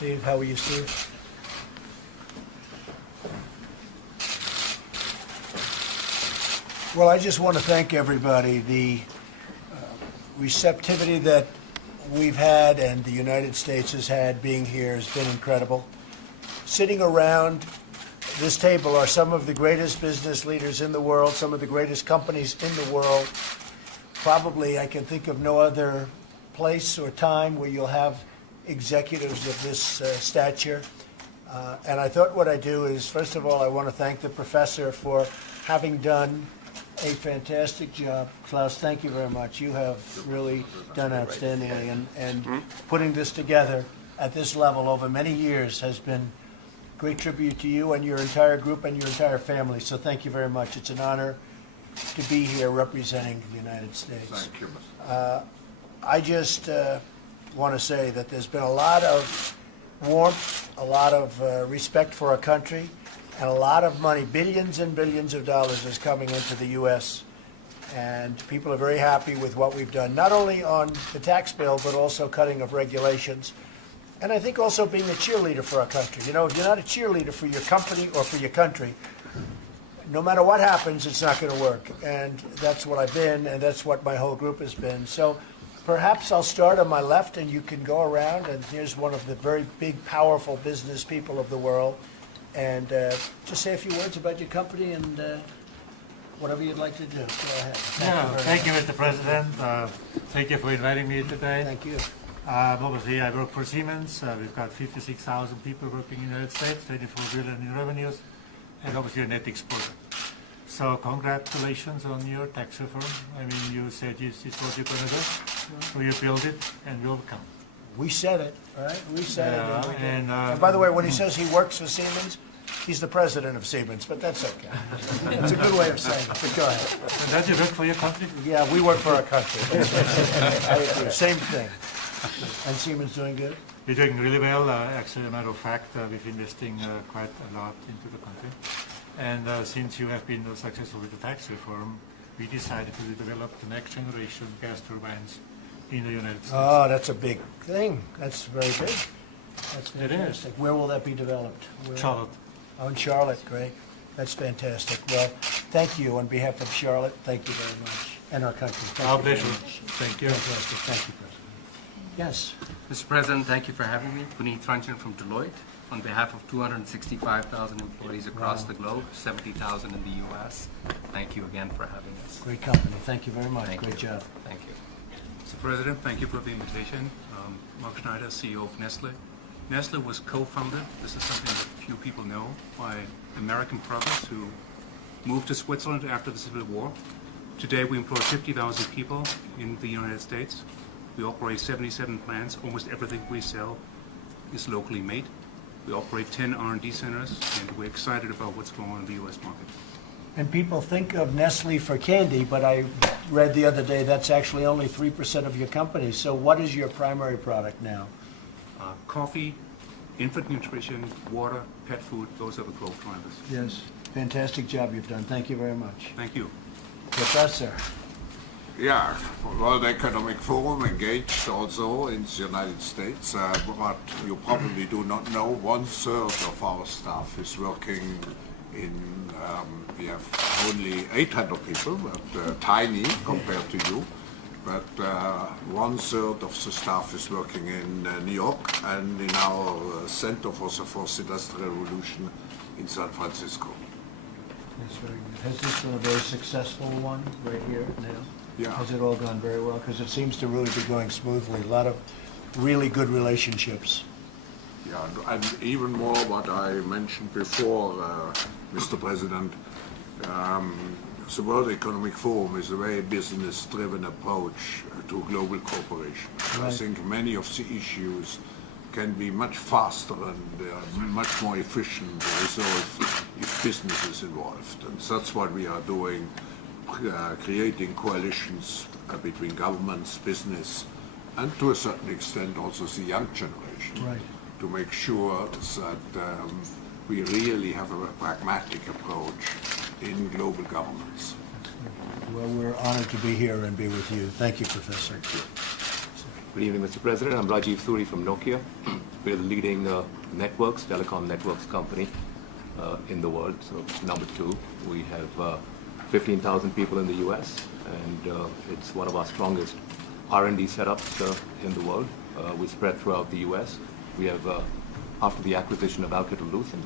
Steve. How are you, Steve? Well, I just want to thank everybody. The receptivity that we've had and the United States has had being here has been incredible. Sitting around this table are some of the greatest business leaders in the world, some of the greatest companies in the world. Probably I can think of no other place or time where you'll have executives of this stature. And I thought what I'd do is, first of all, I want to thank the professor for having done a fantastic job. Klaus, thank you very much. You have really done outstandingly, and putting this together at this level over many years has been a great tribute to you and your entire group and your entire family. So thank you very much. It's an honor to be here representing the United States. Thank you, Mr. I just want to say that there's been a lot of warmth, a lot of respect for our country, and a lot of money, billions and billions of dollars, is coming into the U.S. And people are very happy with what we've done, not only on the tax bill, but also cutting of regulations. And I think also being a cheerleader for our country. You know, if you're not a cheerleader for your company or for your country, no matter what happens, it's not going to work. And that's what I've been, and that's what my whole group has been. So perhaps I'll start on my left, and you can go around. And here's one of the very big, powerful business people of the world. And just say a few words about your company and whatever you'd like to do. Go ahead. Thank you, Mr. President. Thank you for inviting me today. Thank you. Obviously, I work for Siemens. We've got 56,000 people working in the United States, 24 billion in revenues, and obviously a net exporter. So congratulations on your tax reform. I mean, you said this is what you're going to do, so you build it and we'll come. We said it, right? We said it. And, we did. And by the way, when he says he works for Siemens, he's the president of Siemens, but that's okay. It's a good way of saying it, but go ahead. and does you work for your country? Yeah, we work for our country. I agree. Same thing. And Siemens doing good? We're doing really well. Actually, as a matter of fact, we've investing quite a lot into the country. And since you have been successful with the tax reform, we decided to develop the next generation gas turbines in the United States. Oh, that's a big thing. That's very big. That's It is. fantastic. Where will that be developed? Where? Charlotte. Oh, in Charlotte. Great. That's fantastic. Well, thank you on behalf of Charlotte. Thank you very much. And our country. Thank Our you very pleasure. much. Thank you. Fantastic. Thank you, President. Yes. Mr. President, thank you for having me. Puneet Ranjan from Deloitte. On behalf of 265,000 employees across the globe, 70,000 in the U.S., thank you again for having us. Great company. Thank you very much. Thank Great you. job. Thank you. Mr. President, thank you for the invitation. Mark Schneider, CEO of Nestle. Nestle was co-founded, this is something that few people know, by American brothers who moved to Switzerland after the Civil War. Today we employ 50,000 people in the United States. We operate 77 plants. Almost everything we sell is locally made. We operate 10 R&D centers, and we're excited about what's going on in the U.S. market. And people think of Nestle for candy, but I read the other day that's actually only 3% of your company. So what is your primary product now? Coffee, infant nutrition, water, pet food, those are the growth drivers. Yes. Fantastic job you've done. Thank you very much. Thank you. Professor. Yeah, World Economic Forum engaged also in the United States. But you probably do not know, 1/3 of our staff is working in, we have only 800 people, but tiny compared to you. But 1/3 of the staff is working in New York and in our Center for the Fourth Industrial Revolution in San Francisco. That's very good. Has this been a very successful one right here now? Yeah. Has it all gone very well? Because it seems to really be going smoothly. A lot of really good relationships. Yeah, and even more what I mentioned before, Mr. President, the World Economic Forum is a very business-driven approach to global cooperation. Right. I think many of the issues can be much faster and much more efficient resolved if business is involved. And that's what we are doing, creating coalitions between governments, business, and to a certain extent also the young generation, Right. to make sure that we really have a pragmatic approach in global governments. Well, we're honored to be here and be with you. Thank you, Professor. Good evening, Mr. President. I'm Rajiv Suri from Nokia. we're the leading networks, telecom networks company in the world. So number 2, we have 15,000 people in the U.S. and it's one of our strongest R&D setups in the world. We spread throughout the U.S. We have, after the acquisition of Alcatel-Lucent,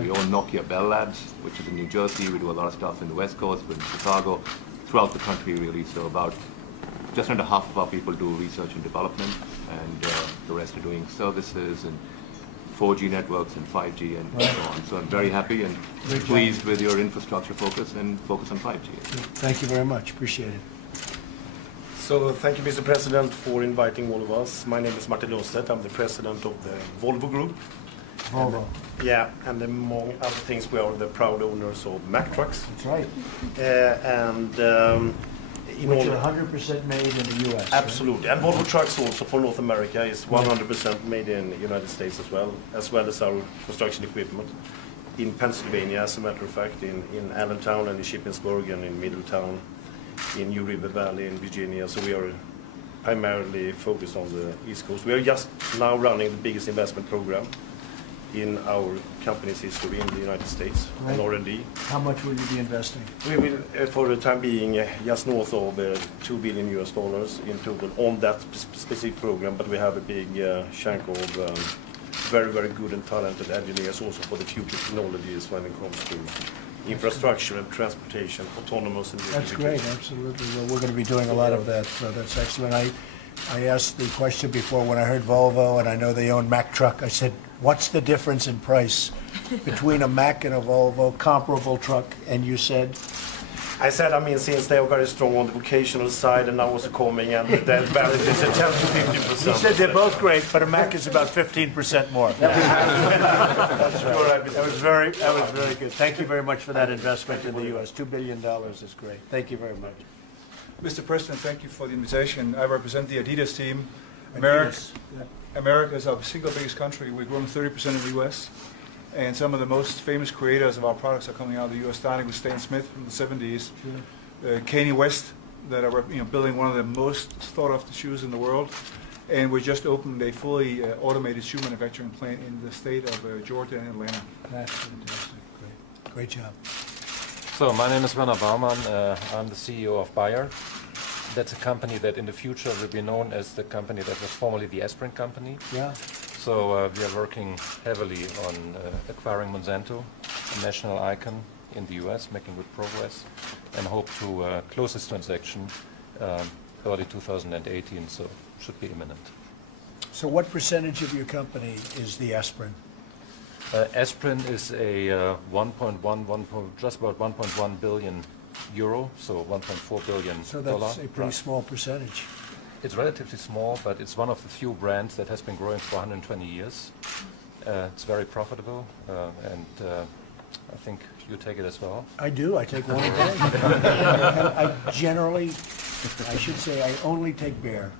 we own Nokia Bell Labs, which is in New Jersey. We do a lot of stuff in the West Coast, we're in Chicago, throughout the country really. So about just under half of our people do research and development, and the rest are doing services and 4G networks and 5G and so on. So I'm very happy and pleased with your infrastructure focus and focus on 5G. Thank you very much. Appreciate it. So thank you, Mr. President, for inviting all of us. My name is Martin Lundstedt. I'm the president of the Volvo Group. Volvo. And among other things, we are the proud owners of Mack Trucks. That's right. Which are 100% made in the U.S. Absolutely. And Volvo Trucks also for North America is 100% made in the United States as well as our construction equipment in Pennsylvania, as a matter of fact, in Allentown and in Shippensburg and in Middletown, in New River Valley in Virginia. So we are primarily focused on the East Coast. We are just now running the biggest investment program in our company's history in the United States on R&D. How much will you be investing? We will, for the time being, just north of $2 billion in total on that specific program, but we have a big chunk of very, very good and talented engineers also for the future technologies when it comes to infrastructure and transportation, autonomous and That's great, absolutely. Well, we're going to be doing a lot of that, so that's excellent. I asked the question before when I heard Volvo, and I know they own Mack Truck. I said, what's the difference in price between a Mack and a Volvo comparable truck? And you said? I said, since they are very strong on the vocational side, and now also coming, and that value is at 10 to 15%. He said they're both great, but a Mack is about 15% more. That's right. That was very good. Thank you very much for that investment in the U.S. $2 billion is great. Thank you very much. Mr. President, thank you for the invitation. I represent the Adidas team. Adidas. America is our single biggest country. We're growing 30% in the U.S. And some of the most famous creators of our products are coming out of the U.S., starting with Stan Smith from the 70s, Kanye West, that are building one of the most thought-after shoes in the world. And we just opened a fully automated shoe manufacturing plant in the state of Georgia and Atlanta. That's fantastic. Great job. So my name is Werner Baumann. I'm the CEO of Bayer. That's a company that in the future will be known as the company that was formerly the Aspirin company. Yeah. So we are working heavily on acquiring Monsanto, a national icon in the US, making good progress, and hope to close this transaction early 2018, so should be imminent. So what percentage of your company is the aspirin? Aspirin is a just about 1.1 billion euro, so 1.4 billion. So that's a pretty small percentage. It's relatively small, but it's one of the few brands that has been growing for 120 years. It's very profitable, and I think you take it as well. I do. I take one a day. I should say, I only take Bayer.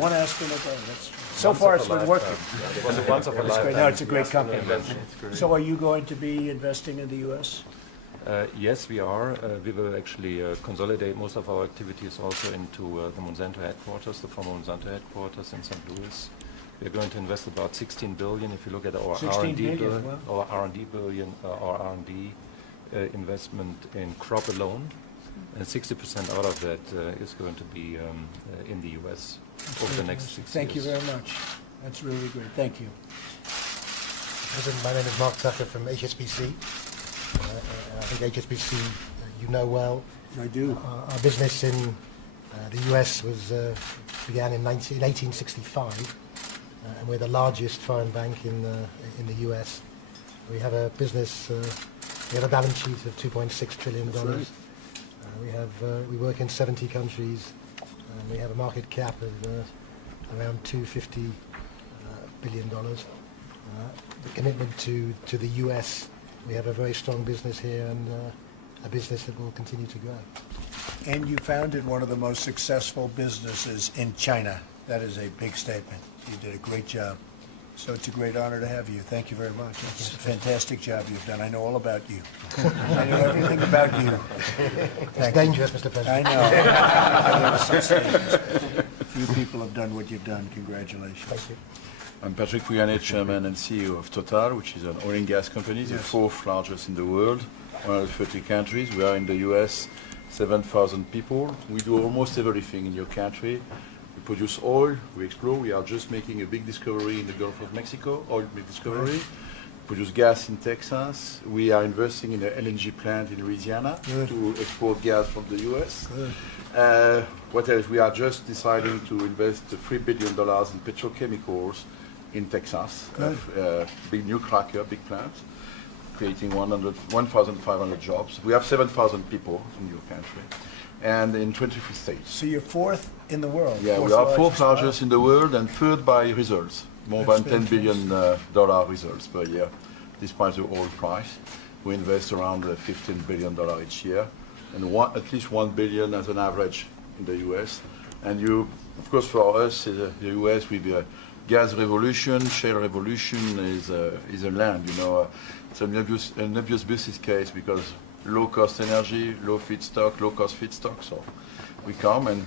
One aspirin a day. So far, it's been working. It was a once of a lifetime. No, it's a great company. So are you going to be investing in the U.S.? Yes, we are. We will actually consolidate most of our activities also into the Monsanto headquarters, the former Monsanto headquarters in St. Louis. We're going to invest about 16 billion. If you look at our R&D investment in crop alone, and 60% out of that is going to be in the U.S. over the next 6 years. Thank you very much. That's really great. Thank you. President, my name is Mark Tucker from HSBC. I think HSBC you know well. I do. Our business in the US began in 1865, and we're the largest foreign bank in the US. We have a business. We have a balance sheet of $2.6 trillion. Right. We work in 70 countries, and we have a market cap of around $250 billion. The commitment to the US. We have a very strong business here, and a business that will continue to grow. And you founded one of the most successful businesses in China. That is a big statement. You did a great job. So it's a great honor to have you. Thank you very much. It's a fantastic job you've done. I know all about you. I know everything about you. It's dangerous, Mr. President. I know. You people have done what you've done. Congratulations. Thank you. I'm Patrick Pouyanné, Chairman and CEO of Total, which is an oil and gas company, the fourth largest in the world, 130 countries. We are in the US, 7,000 people. We do almost everything in your country. We produce oil, we explore. We are just making a big discovery in the Gulf of Mexico, oil discovery. Produce gas in Texas. We are investing in an LNG plant in Louisiana to export gas from the US. What else? We are just deciding to invest $3 billion in petrochemicals in Texas. Big new cracker, big plant, creating 1,500 jobs. We have 7,000 people in your country, and in 23 states. So you're fourth in the world. Yeah, we are fourth largest in the world and third by results. More than $10 billion results per year, despite the oil price. We invest around $15 billion each year, and at least $1 billion as an average in the US. And of course, for us, the US with the gas revolution, shale revolution is a land. It's an obvious business case because low cost energy, low cost feedstock. So we come and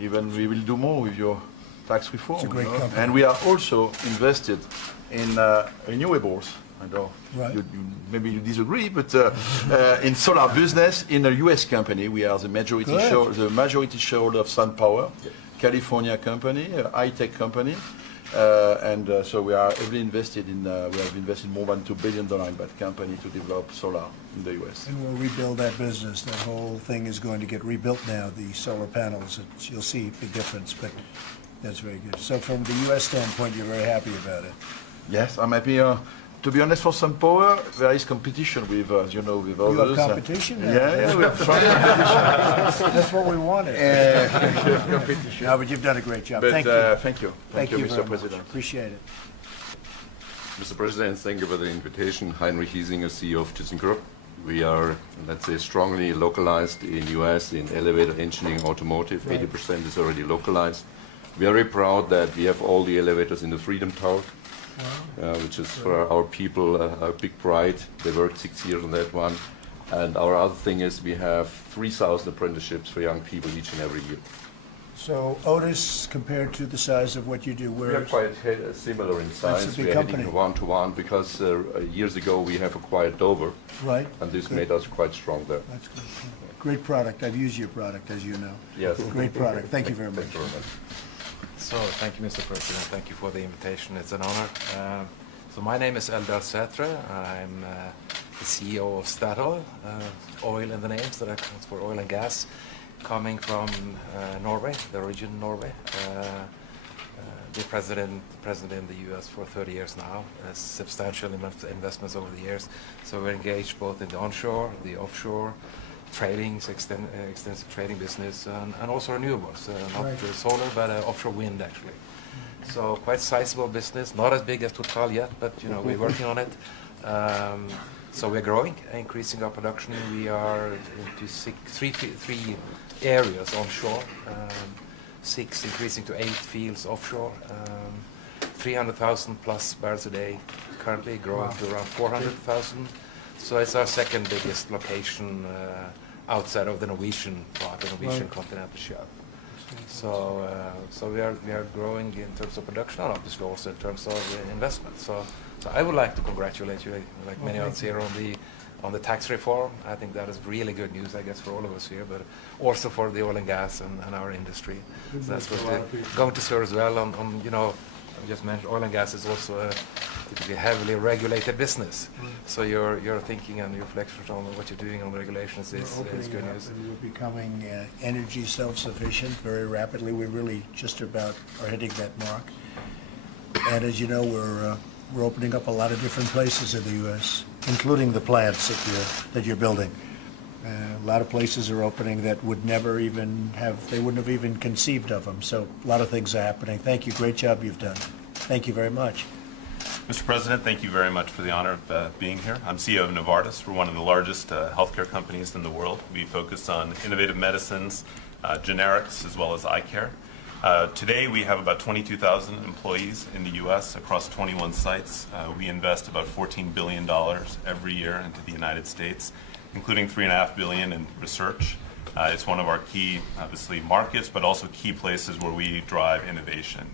even we will do more with your tax reform. It's a great company. And we are also invested in renewables. I know maybe you disagree, but in solar business, in a U.S. company, we are the majority shareholder of SunPower, California company, a high-tech company, and so we are heavily invested in. We have invested more than $2 billion in that company to develop solar in the U.S. And we'll rebuild that business. That whole thing is going to get rebuilt now. The solar panels. You'll see a big difference, but. That's very good. So from the U.S. standpoint, you're very happy about it. Yes, I'm happy. To be honest, for SunPower, there is competition with, with others. You have competition? Yeah, we have strong competition. That's what we wanted. Competition. No, but you've done a great job. But, thank you. Thank you, Mr. very President. much. Appreciate it. Mr. President, thank you for the invitation. Heinrich Hiesinger, CEO of ThyssenKrupp. We are, let's say, strongly localized in U.S. in elevator engineering, automotive. 80% is already localized. We are very proud that we have all the elevators in the Freedom Tower, which is for our people a big pride. They worked 6 years on that one. And our other thing is we have 3,000 apprenticeships for young people each and every year. So Otis, compared to the size of what you do, we are quite similar in size. We are heading one-to-one because years ago we have acquired Dover. Right. And this made us quite strong there. That's good. Great product. I've used your product, as you know. Yes. Great product. Thank you very much. Thank you very much. So, thank you, Mr. President. Thank you for the invitation. It's an honor. So, my name is Eldar Sætre. I'm the CEO of Statoil, oil in the name, so that stands for oil and gas, coming from Norway, the region Norway. The president in the U.S. for 30 years now, substantial investments over the years. So, we're engaged both in the onshore, the offshore, trading, extensive trading business, and also renewables, not solar, but offshore wind actually. So quite sizable business, not as big as Total yet, but we're working on it. So we're growing, increasing our production. We are into three areas onshore, 6 increasing to 8 fields offshore, 300,000 plus barrels a day, currently growing to around 400,000. So it's our second biggest location outside of the Norwegian part, the Norwegian continental shelf. So we are growing in terms of production and obviously also in terms of investment. So I would like to congratulate you, like many others here, on the tax reform. I think that is really good news, I guess, for all of us here, but also for the oil and gas and our industry. So that's what we're going to serve as well on I just mentioned oil and gas is also a typically heavily regulated business. So your thinking and your reflections on what you're doing on the regulations is good news. We're becoming energy self-sufficient very rapidly. We really just about are hitting that mark. And as you know, we're opening up a lot of different places in the U.S., including the plants that you're building. A lot of places are opening that would never even they wouldn't have even conceived of them. So a lot of things are happening. Thank you. Great job you've done. Thank you very much. Mr. President, thank you very much for the honor of being here. I'm CEO of Novartis. We're one of the largest healthcare companies in the world. We focus on innovative medicines, generics, as well as eye care. Today we have about 22,000 employees in the U.S. across 21 sites. We invest about $14 billion every year into the United States, including $3.5 billion in research. It's one of our key, obviously, markets, but also key places where we drive innovation.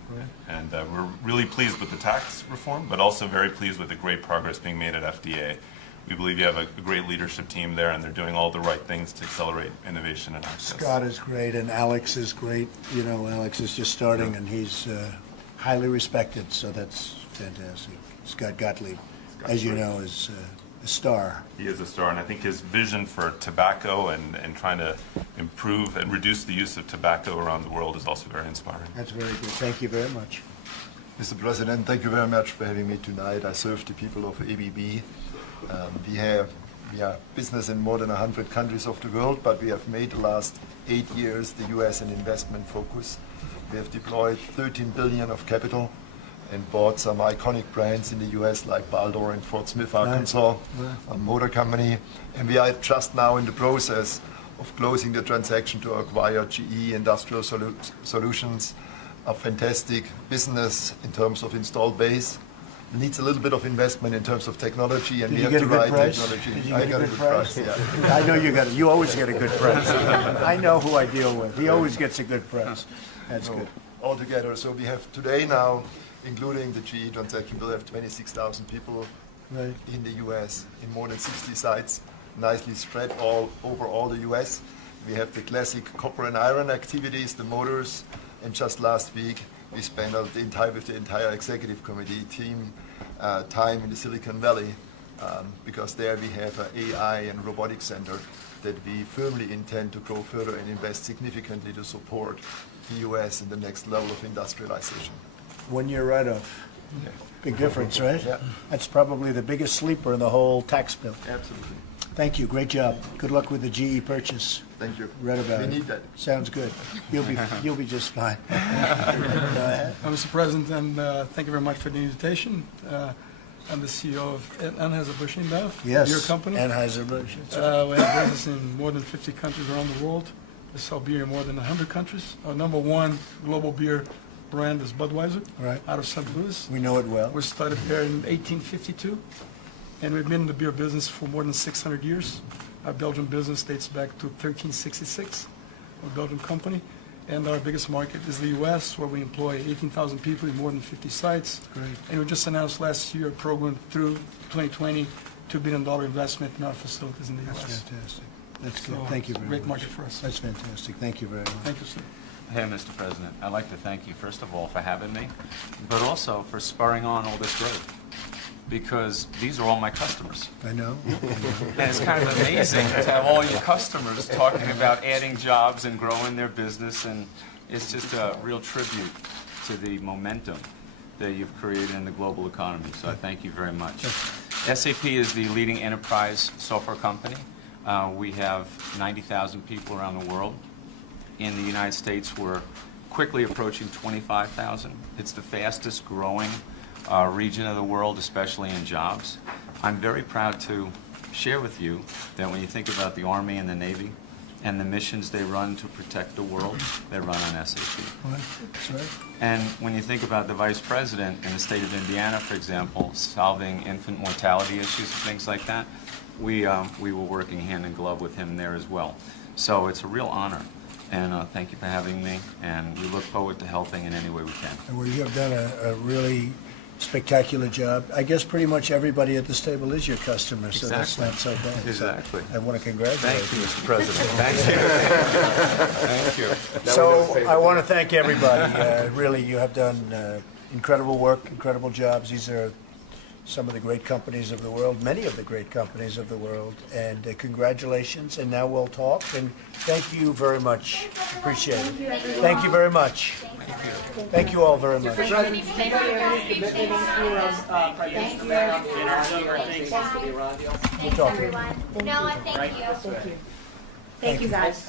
And we're really pleased with the tax reform, but also very pleased with the great progress being made at FDA. We believe you have a great leadership team there, and they're doing all the right things to accelerate innovation and access. Scott is great, and Alex is great. You know, Alex is just starting, and he's highly respected, so that's fantastic. Scott Gottlieb, as you know, is a star. He is a star, and I think his vision for tobacco and trying to improve and reduce the use of tobacco around the world is also very inspiring. That's very good. Thank you very much. Mr. President, thank you very much for having me tonight. I serve the people of ABB. We are business in more than 100 countries of the world, but we have made the last 8 years the U.S. an investment focus. We have deployed $13 billion of capital and bought some iconic brands in the U.S. like Baldor and Fort Smith, Arkansas, a motor company. And we are just now in the process of closing the transaction to acquire GE Industrial Solutions, a fantastic business in terms of installed base. It needs a little bit of investment in terms of technology, and we have the right technology. I got a good price. Yeah. I know you got it. You always get a good price. I know who I deal with. He always gets a good price. That's good. All together, so we have today now, including the GE transaction, we'll have 26,000 people in the U.S. in more than 60 sites, nicely spread all over all the U.S. We have the classic copper and iron activities, the motors, and just last week we spent with the entire executive committee team time in the Silicon Valley because there we have an AI and robotics center that we firmly intend to grow further and invest significantly to support the U.S. in the next level of industrialization. 1 year write-off. Big difference, right? Yeah. That's probably the biggest sleeper in the whole tax bill. Absolutely. Thank you. Great job. Good luck with the GE purchase. Thank you. Read about it. We need that. Sounds good. You'll be just fine. Go ahead. Mr. President, and thank you very much for the invitation. I'm the CEO of Anheuser-Busch InBev, your company. Anheuser-Busch. We have business in more than 50 countries around the world. We sell beer in more than 100 countries. Our number one global beer brand is Budweiser, out of St. Louis. We know it well. We started there in 1852, and we've been in the beer business for more than 600 years. Our Belgian business dates back to 1366, a Belgian company. And our biggest market is the U.S., where we employ 18,000 people in more than 50 sites. Great. And we just announced last year a program through 2020, $2 billion investment in our facilities in the U.S. That's fantastic. That's good. Thank you very much. Great market for us. That's fantastic. Thank you very much. Thank you, sir. Hey, Mr. President, I'd like to thank you, first of all, for having me, but also for spurring on all this growth, because these are all my customers. I know. And it's kind of amazing to have all your customers talking about adding jobs and growing their business, and it's just a real tribute to the momentum that you've created in the global economy, so I thank you very much. SAP is the leading enterprise software company. We have 90,000 people around the world. In the United States, we're quickly approaching 25,000. It's the fastest growing region of the world, especially in jobs. I'm very proud to share with you that when you think about the Army and the Navy and the missions they run to protect the world, they run on SAP. That's right. And when you think about the Vice President in the state of Indiana, for example, solving infant mortality issues and things like that, we were working hand in glove with him there as well. So it's a real honor. And thank you for having me, and we look forward to helping in any way we can. And you have done a really spectacular job. I guess pretty much everybody at this table is your customer, so that's not so bad. Exactly. So I want to congratulate you. Thank you, Mr. President. Thank you. Thank you. So I want to thank everybody. Really, you have done incredible work, incredible jobs. These are some of the great companies of the world, many of the great companies of the world, and congratulations, and now we'll talk, and thank you very much. Appreciate it. Thank you very much. Thank you all very much. Thank you. We'll talk. Everyone. No, thank you. Thank you, guys.